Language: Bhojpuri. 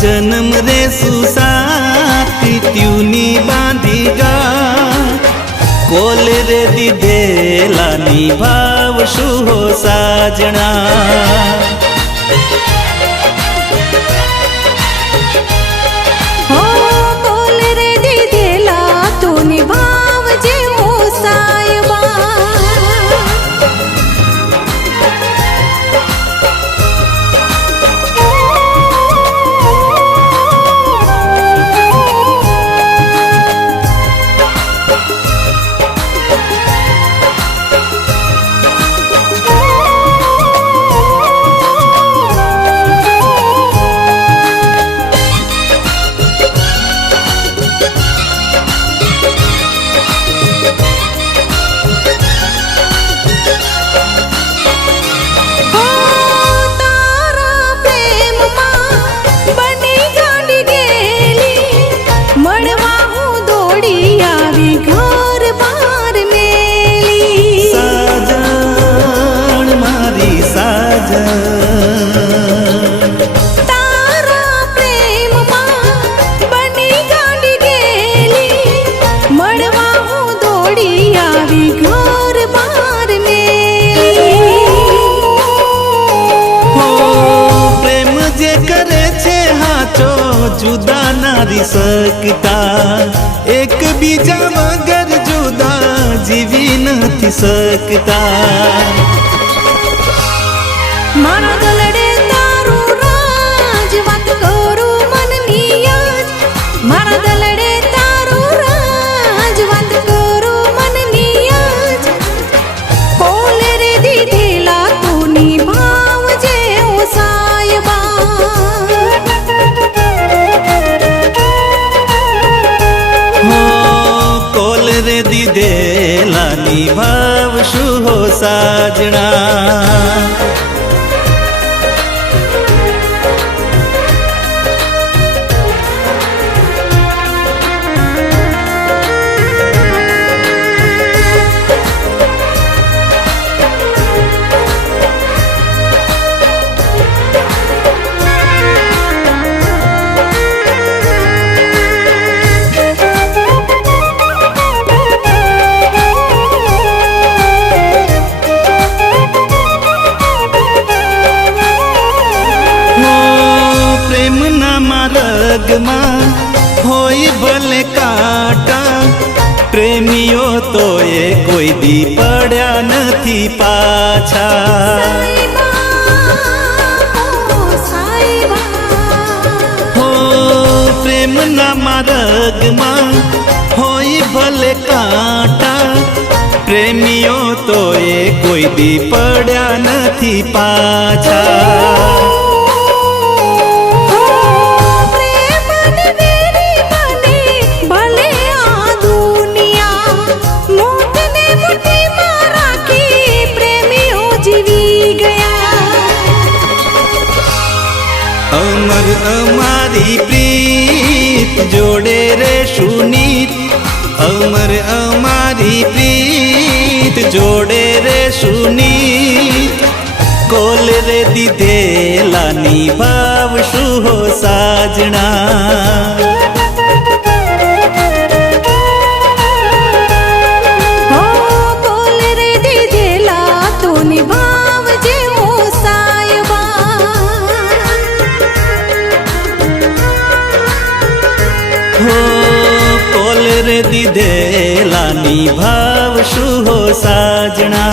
जन्म रे सुसाती त्यूनी बांधी गा कोल रे दीधेला निभावशु हो साजना हो कोल रे दीधेला तो निभावजे हो सायबा जुदा नारी सकता एक बीजा मगर जुदा जीवी नहीं सकता मारा गलड़े तारू राज बात करू मन नियाज मारा गलड़े तारू राज बात करू मन नियाज कोल रे दीधेला तू निभावजे ओ सायबा रे दीधेला निभावशु हो साजना मार्गमा होई भले काटा प्रेमियों तो ये कोई दी पड़ा नथी पाछा हो प्रेम ना मार्गमा होई भले काटा प्रेमियों तो ये कोई दी पड़ा नथी पाछा अमर अमारी प्रीत जोड़े रे सुनीत अमर अमारी प्रीत जोड़े रे सुनीत कोल रे दीधेला निभावशु हो साजना हो कोल रे दीधेला निभावशु हो साजना।